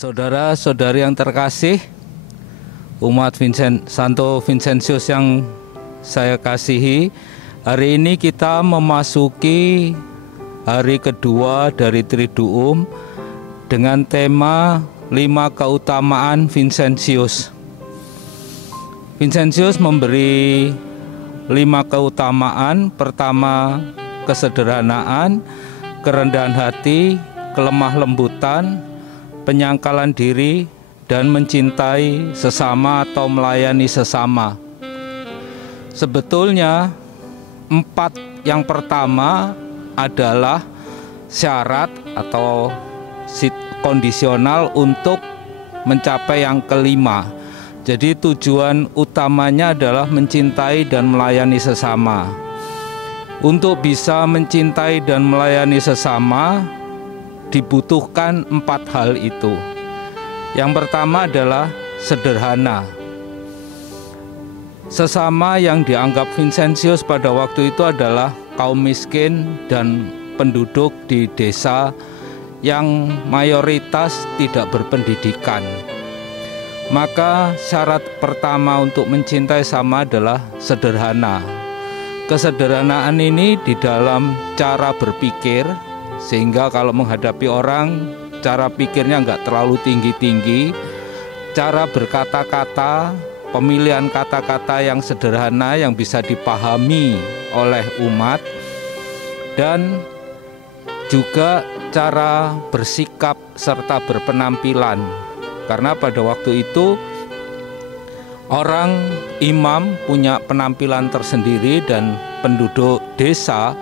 Saudara-saudari yang terkasih, umat Santo Vincentius yang saya kasihi, hari ini kita memasuki hari kedua dari Triduum dengan tema 5 keutamaan Vincentius. Vincentius memberi 5 keutamaan. Pertama, kesederhanaan, kerendahan hati, kelemah lembutan, penyangkalan diri, dan mencintai sesama atau melayani sesama. Sebetulnya 4 yang pertama adalah syarat atau kondisional untuk mencapai yang kelima. Jadi tujuan utamanya adalah mencintai dan melayani sesama. Untuk bisa mencintai dan melayani sesama dibutuhkan 4 hal itu. Yang pertama adalah sederhana. Sesama yang dianggap Vincentius pada waktu itu adalah kaum miskin dan penduduk di desa yang mayoritas tidak berpendidikan. Maka syarat pertama untuk mencintai sama adalah sederhana. Kesederhanaan ini di dalam cara berpikir, sehingga kalau menghadapi orang, cara pikirnya nggak terlalu tinggi-tinggi, cara berkata-kata, pemilihan kata-kata yang sederhana yang bisa dipahami oleh umat, dan juga cara bersikap serta berpenampilan. Karena pada waktu itu orang imam punya penampilan tersendiri dan penduduk desa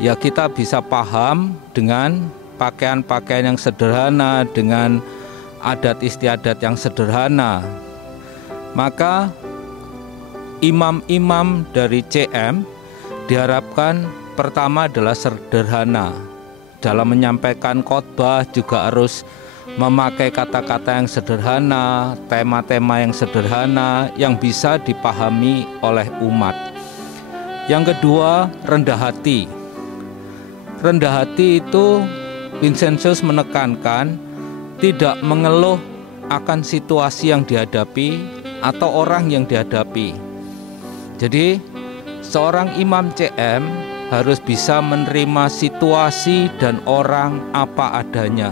ya kita bisa paham dengan pakaian-pakaian yang sederhana, dengan adat istiadat yang sederhana. Maka imam-imam dari CM diharapkan pertama adalah sederhana. Dalam menyampaikan khotbah juga harus memakai kata-kata yang sederhana, tema-tema yang sederhana yang bisa dipahami oleh umat. Yang kedua, rendah hati. Rendah hati itu Vincentius menekankan tidak mengeluh akan situasi yang dihadapi atau orang yang dihadapi. Jadi seorang imam CM harus bisa menerima situasi dan orang apa adanya.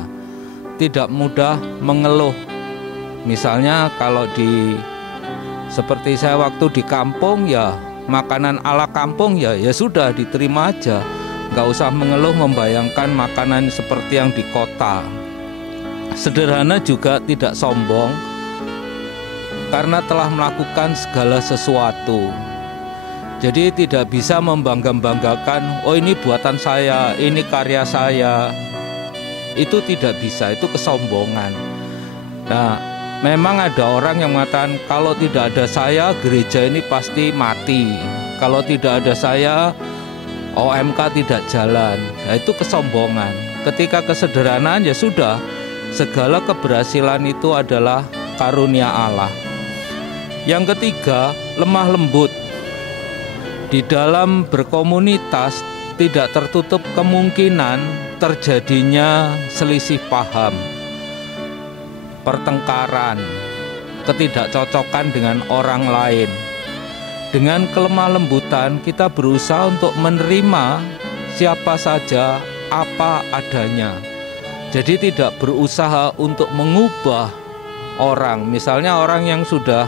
Tidak mudah mengeluh. Misalnya kalau seperti saya waktu di kampung ya makanan ala kampung ya sudah diterima aja. Nggak usah mengeluh membayangkan makanan seperti yang di kota. Sederhana juga tidak sombong karena telah melakukan segala sesuatu. Jadi tidak bisa membangga-banggakan, oh ini buatan saya, ini karya saya. Itu tidak bisa, itu kesombongan. Nah, memang ada orang yang mengatakan kalau tidak ada saya gereja ini pasti mati. Kalau tidak ada saya OMK tidak jalan. Nah, itu kesombongan. Ketika kesederhanaan ya sudah, segala keberhasilan itu adalah karunia Allah. Yang ketiga, lemah lembut. Di dalam berkomunitas tidak tertutup kemungkinan terjadinya selisih paham, pertengkaran, ketidakcocokan dengan orang lain. Dengan kelemah lembutan kita berusaha untuk menerima siapa saja apa adanya. Jadi tidak berusaha untuk mengubah orang. Misalnya orang yang sudah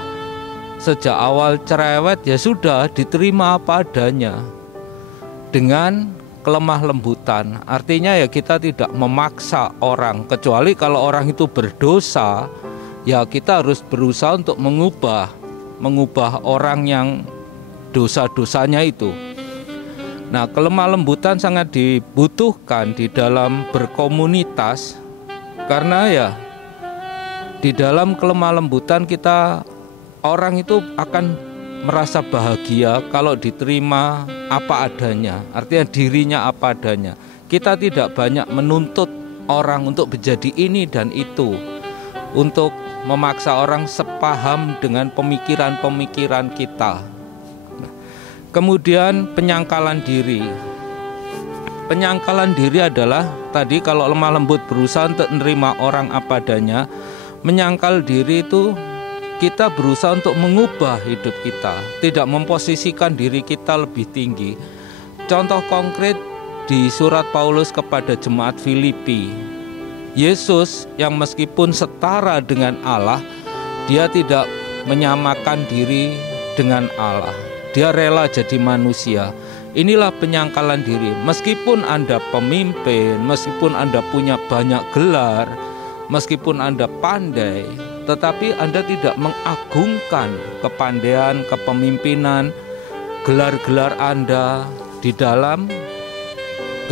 sejak awal cerewet ya sudah diterima apa adanya. Dengan kelemah lembutan, artinya ya kita tidak memaksa orang. Kecuali kalau orang itu berdosa, ya kita harus berusaha untuk mengubah orang yang dosa-dosanya itu. Nah, kelemah lembutan sangat dibutuhkan di dalam berkomunitas karena ya di dalam kelemah lembutan orang itu akan merasa bahagia kalau diterima apa adanya, artinya dirinya apa adanya. Kita tidak banyak menuntut orang untuk menjadi ini dan itu, untuk memaksa orang sepaham dengan pemikiran-pemikiran kita. Kemudian penyangkalan diri. Penyangkalan diri adalah tadi kalau lemah lembut berusaha untuk menerima orang apa adanya, menyangkal diri itu kita berusaha untuk mengubah hidup kita, tidak memposisikan diri kita lebih tinggi. Contoh konkret di surat Paulus kepada jemaat Filipi, Yesus yang meskipun setara dengan Allah, dia tidak menyamakan diri dengan Allah. Dia rela jadi manusia. Inilah penyangkalan diri. Meskipun Anda pemimpin, meskipun Anda punya banyak gelar, meskipun Anda pandai, tetapi Anda tidak mengagungkan kepandaian, kepemimpinan, gelar-gelar Anda di dalam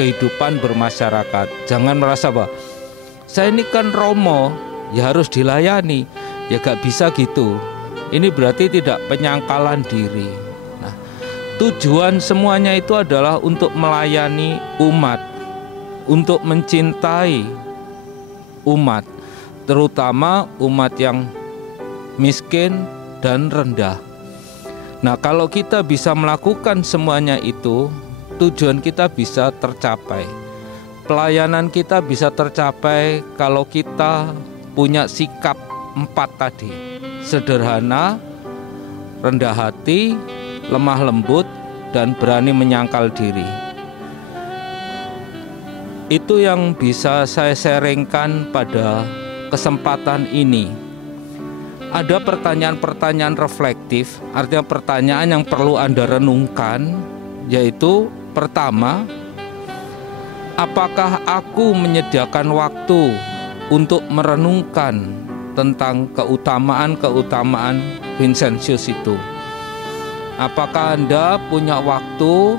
kehidupan bermasyarakat. Jangan merasa bahwa saya ini kan romo, ya harus dilayani. Ya gak bisa gitu. Ini berarti tidak penyangkalan diri. Tujuan semuanya itu adalah untuk melayani umat, untuk mencintai umat, terutama umat yang miskin dan rendah. Nah, kalau kita bisa melakukan semuanya itu, tujuan kita bisa tercapai. Pelayanan kita bisa tercapai kalau kita punya sikap 4 tadi: sederhana, rendah hati, lemah lembut, dan berani menyangkal diri. Itu yang bisa saya sharingkan pada kesempatan ini. Ada pertanyaan-pertanyaan reflektif, artinya pertanyaan yang perlu Anda renungkan, yaitu pertama, apakah aku menyediakan waktu untuk merenungkan tentang keutamaan-keutamaan Vincentius itu? Apakah Anda punya waktu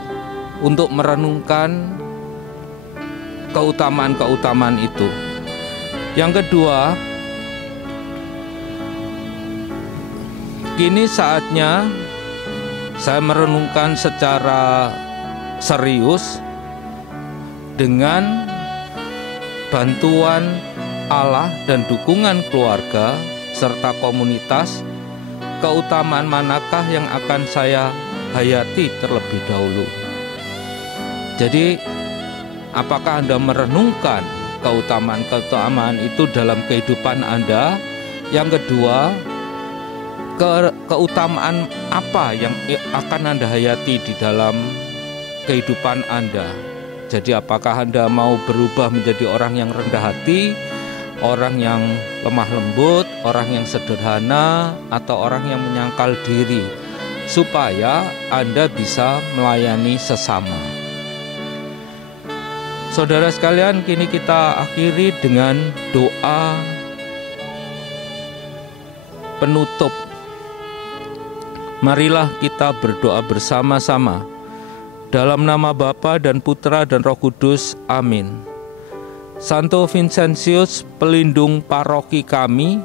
untuk merenungkan keutamaan-keutamaan itu? Yang kedua, kini saatnya saya merenungkan secara serius dengan bantuan Allah dan dukungan keluarga serta komunitas. Keutamaan manakah yang akan saya hayati terlebih dahulu? Jadi, apakah Anda merenungkan keutamaan-keutamaan itu dalam kehidupan Anda? Yang kedua, keutamaan apa yang akan Anda hayati di dalam kehidupan Anda? Jadi, apakah Anda mau berubah menjadi orang yang rendah hati, orang yang lemah lembut, orang yang sederhana, atau orang yang menyangkal diri, supaya Anda bisa melayani sesama. Saudara sekalian, kini kita akhiri dengan doa penutup. Marilah kita berdoa bersama-sama. Dalam nama Bapa dan Putra dan Roh Kudus, amin. Santo Vincentius, pelindung paroki kami,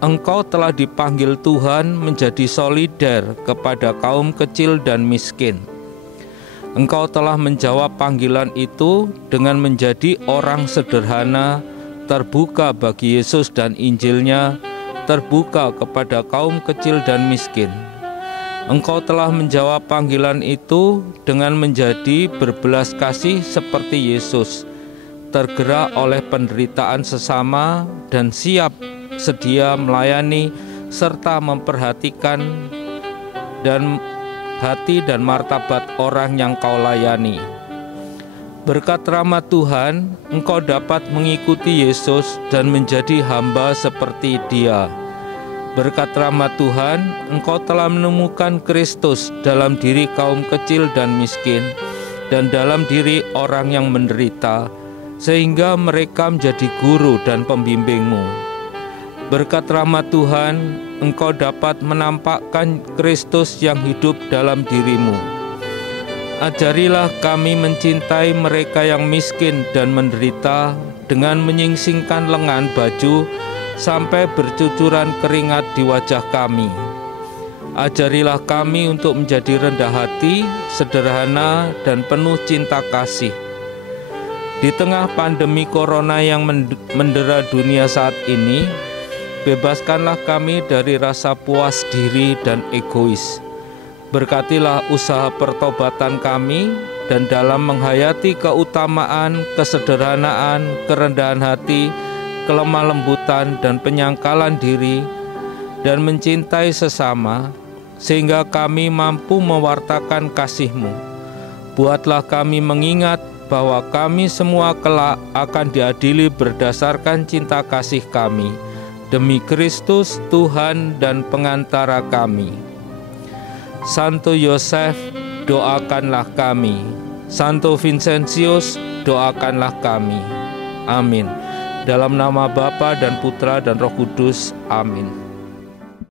Engkau telah dipanggil Tuhan menjadi solider kepada kaum kecil dan miskin. Engkau telah menjawab panggilan itu dengan menjadi orang sederhana, terbuka bagi Yesus dan Injilnya, terbuka kepada kaum kecil dan miskin. Engkau telah menjawab panggilan itu dengan menjadi berbelas kasih seperti Yesus, tergerak oleh penderitaan sesama dan siap sedia melayani serta memperhatikan dan hati dan martabat orang yang Kau layani. Berkat rahmat Tuhan, engkau dapat mengikuti Yesus dan menjadi hamba seperti Dia. Berkat rahmat Tuhan, engkau telah menemukan Kristus dalam diri kaum kecil dan miskin dan dalam diri orang yang menderita, sehingga mereka menjadi guru dan pembimbingmu. Berkat rahmat Tuhan, engkau dapat menampakkan Kristus yang hidup dalam dirimu. Ajarilah kami mencintai mereka yang miskin dan menderita dengan menyingsingkan lengan baju sampai bercucuran keringat di wajah kami. Ajarilah kami untuk menjadi rendah hati, sederhana, dan penuh cinta kasih. Di tengah pandemi corona yang mendera dunia saat ini, bebaskanlah kami dari rasa puas diri dan egois. Berkatilah usaha pertobatan kami, dan dalam menghayati keutamaan, kesederhanaan, kerendahan hati, kelemah lembutan, dan penyangkalan diri, dan mencintai sesama, sehingga kami mampu mewartakan kasih-Mu. Buatlah kami mengingat bahwa kami semua kelak akan diadili berdasarkan cinta kasih kami, demi Kristus Tuhan dan pengantara kami. Santo Yosef, doakanlah kami. Santo Vincentius, doakanlah kami. Amin. Dalam nama Bapa dan Putra dan Roh Kudus. Amin.